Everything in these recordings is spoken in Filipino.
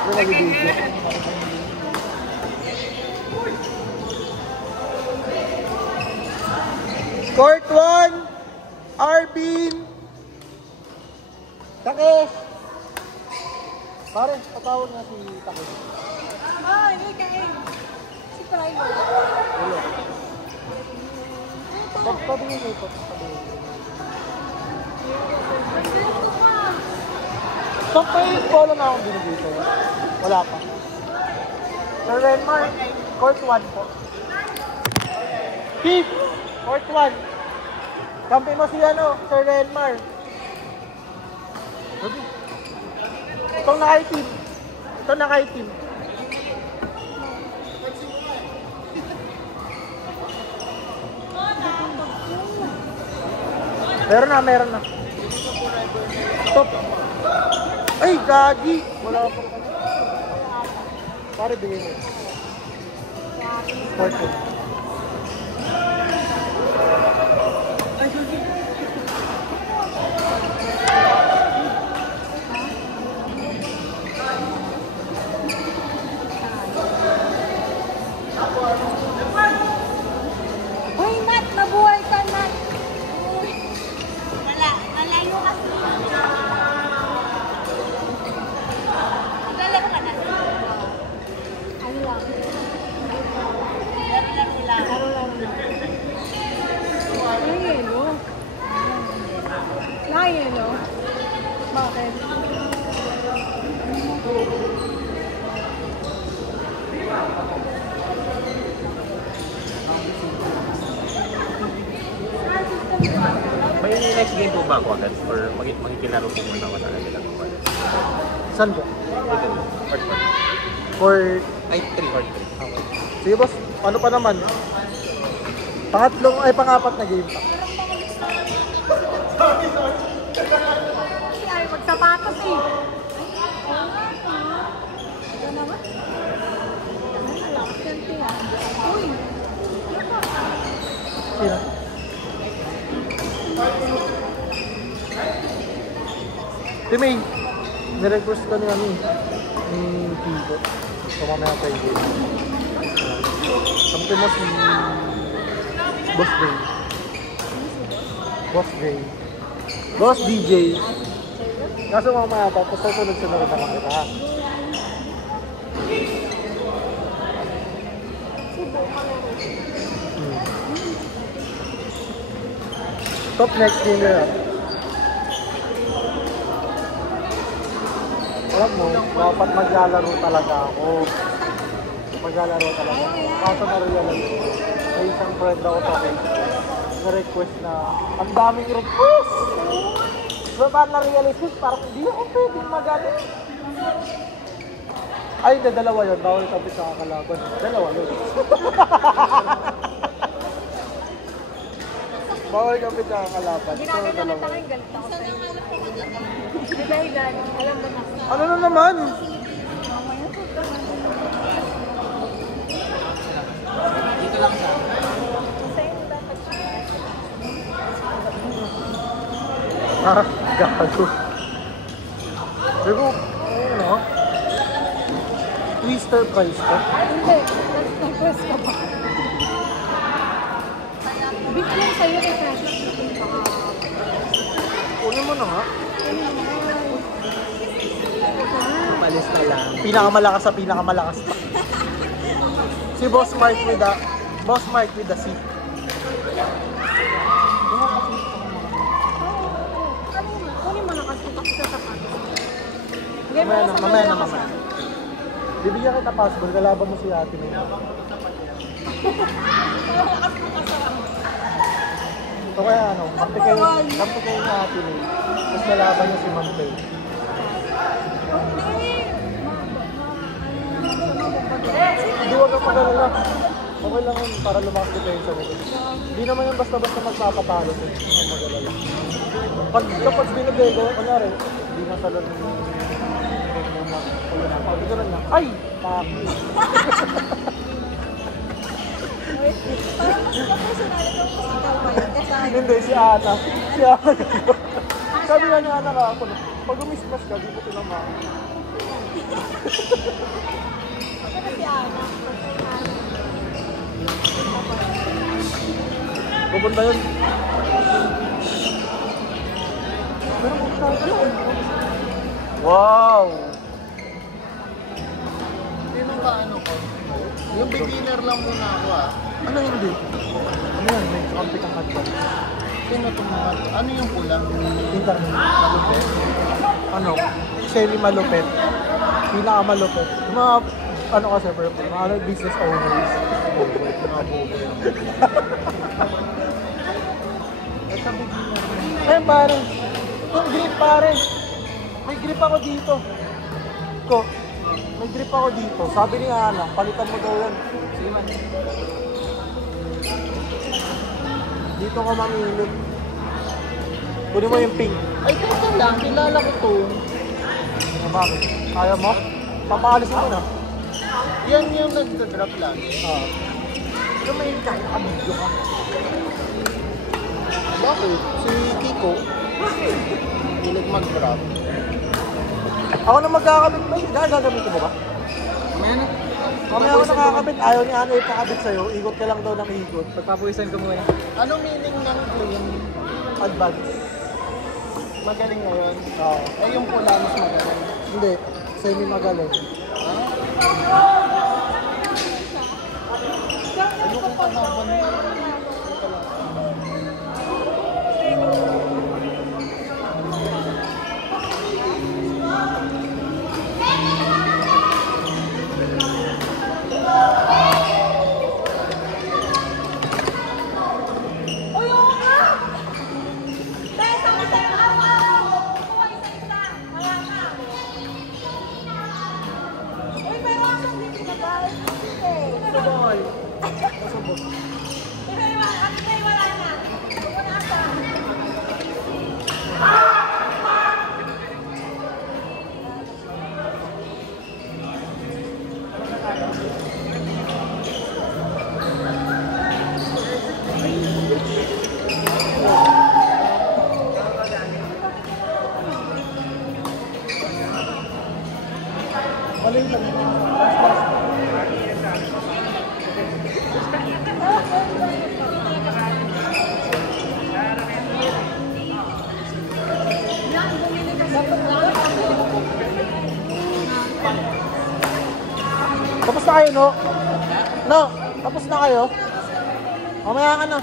Ito nag-video. Court 1, Arvin, Takes. Pare, patawag na si Takes. Ay, hindi kayo. Si Primo. Wala. Pagpabingin mo ito. Stop pa yung polo na akong binigito. Wala pa. Sir Renmar, court 1 po. Keith, court 1. Kampi mo si Sir Renmar. Itong nakaitim. Ito nakaitim. Meron na. Stop. Ay, gagi. Wala pa. Pare, bigay mo. Sport. Uy, Nat! Mabuhay ka, Nat! Nalayo kasi. Lalaro ka na. Ano lang? Laro lang. Yelo. Yelo. Bakit? May next game po ba ako agad? Or magkikilaro po muna ako talaga lang ako? Saan po? Dito po. For... Ay, 3 or 3. Okay. Sige boss, ano pa naman? Pang-apat na game pa. Ay, magsapatos eh. Ito naman. Ay, malakas yan tiyan. Uy! Sino? Si May, nirequest ka ni Pico. So mamaya tayo game. Sabi mo si Boss Ray. Boss Ray. Boss DJ. Kaso mamaya tapos susunod-sunod na lang kita ha. Top next game na. Alam mo, dapat maglalaro talaga ako. Maglalaro talaga. Kaso na-realize ko. May isang friend ako sa akin na-request na ang daming request! So, ba't na-realize ko? Parang hindi ako pwedeng magalit. Ay, hindi. Dalawa yun. Bawal kapit sa kakalaban. Dalawa yun. Bawal kapit sa kakalaban. Ginagano na tayo, galit ako sa'yo. Di ba higan? Alam mo na. Ano na naman? Dito lang sa... Ah, gago. Pero, ano? Twister price ka? Hindi. Nag-request ka pa. Big lang sa'yo kay Francis. Kunin mo na nga. Palis na lang. Pinakamalakas sa pinakamalakas pa. Si Boss Mark with the... Boss Mark with the C. Kunin mo na kasi sa sapatos. Mamaya na. Bibigyan kita password, kalaban mo si Ate May. Ito kaya kampi kayo na Ate May. Tapos kalaban niya si Ma'am Faye. Hindi, huwag kang mag-alala. Okay lang yun para lumakas depensa nito. Hindi naman yung basta-basta magpapatalo din. Huwag mag-alala. Kapag binibego, kunyari, hindi na salon yung ito lang na. Ay! Paki! Hindi, si Ana. Si Ana. Sabi nga ni Ana ka ako, pag umismas ka, di mo tinama. Ako na si Ana. Pupunta yun. Pero wow! Sino ka ano ko? Yung beginner lang muna ako ah. Ano hindi? Ano yan? May kampi kang advance. Sino itong mga... Ano yung pula? Internet. Malupet. Ano? Semi-malupet. Pinaka-malupet. Yung mga, ano kasi, mga business owners. Mga bobo yun. Sa beginner. Eh, pare. Yung grip, pare. May grip ako dito. Ko. May grip ako dito. Sabi ni Ana, palitan mo daw yan. Sige man. Dito ka mamilip. Kunin mo yung pink. Ay, teka lang. Kilala ko to. Bakit? Kaya mo? Papaalis mo na. Yan yung nagda-drop lang. Ah. Pero may kaya ka-video ka. Bakit? Si Kiko. Hilig mag-drop. Ako na magkakabit ba? Gagamit mo ba? Mamaya ako nakakabit. Ayaw ni Ana ipakabit sa'yo. Ikot ka lang daw ng ikot. Pagpapuwisan ko muna. Ano meaning ng clean? Advance. Magaling ngayon. Oo. Eh, yung pula mas magaling. Hindi. Semi-magaling. Ayoko pa na ba? Malay lang. Tapos na kayo, no? No, tapos na kayo. Mamaya ka na.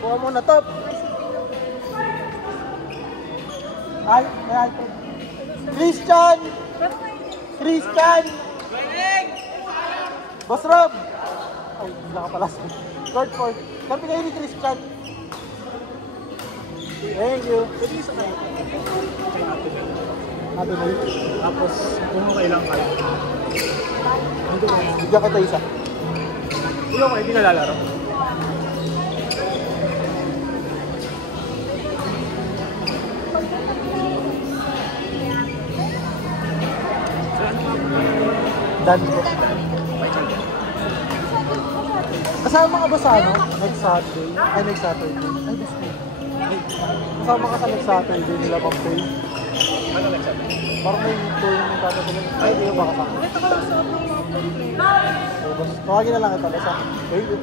Kuha mo na top. Ay, Christian! Christian! Boss Rob! Ay, hindi ka pala. Lord Ford. Kampi kayo ni Christian. Thank you. Pwede isa kayo. Ano na yun? Tapos, kung kailang kayo. Bigyan kita isa. Ikaw kayo, hindi nalalaro. Dan ko. Kasama ka ba sa ano? Next Saturday? Ay, next Saturday. Ay, this week. Kasama ka sa next Saturday nila pang-pay. Ano nagsabi? Parang may tour yung tatatagal. Ay, hindi ko ba kasama? Ito ka lang sa mga So, basta, tawagin na lang kita. Basta, thank you.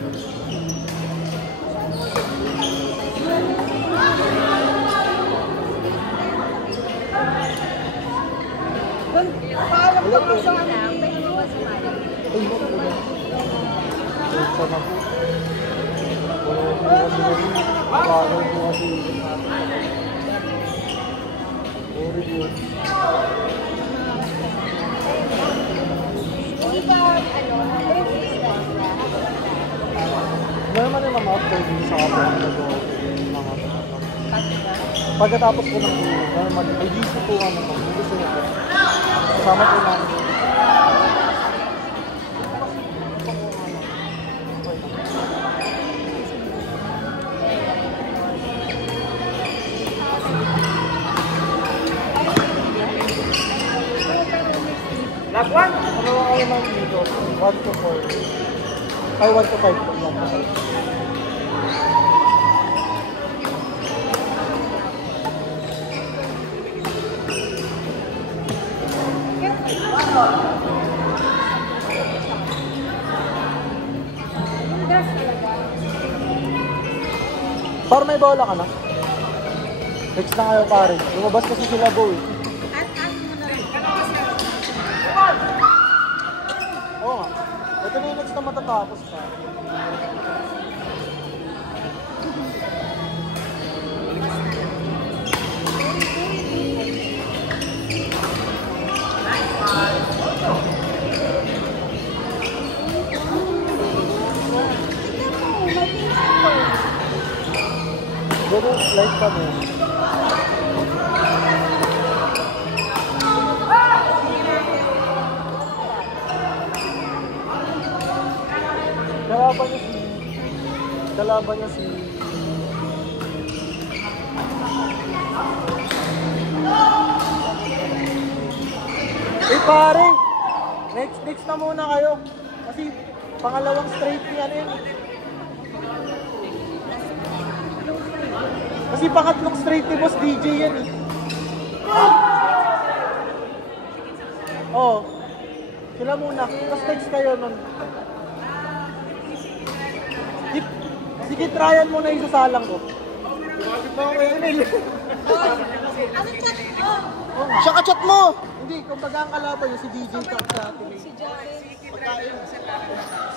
paalam ka pa sa ano. Ay, mo po ba? Sana po. Wala po kasi. Review. Hindi ba, ano, release na sila? Meron man yung mga after din sa kapag pagkatapos ko ng normal, may GC po ano po, gusto nyo po. Kasama po namin. Last one! Ano ang alam namin dito? 1 to 4. Ay, 1 to 5 po. 1 to 5. Yung grass talaga. Par, may bola ka na? Next na kayo, pare. Lumabas kasi sila, boy. At ano mo na rin. Oo nga. Ito na yung next na matatapos pa. Pero like pa mo. Kalaban niya si pare! Next na muna kayo. Kasi pangalawang straight niya yan. Kasi pangatlong straight ni Boss DJ yan eh. Oo. Sila muna. Tapos next kayo nun. Sige, tryan mo na isasalang ko. Siya ka-chat mo! Hindi, kumbaga ang kalaban yung si DJ Talk sa atin. Si Jaren. Pagkain.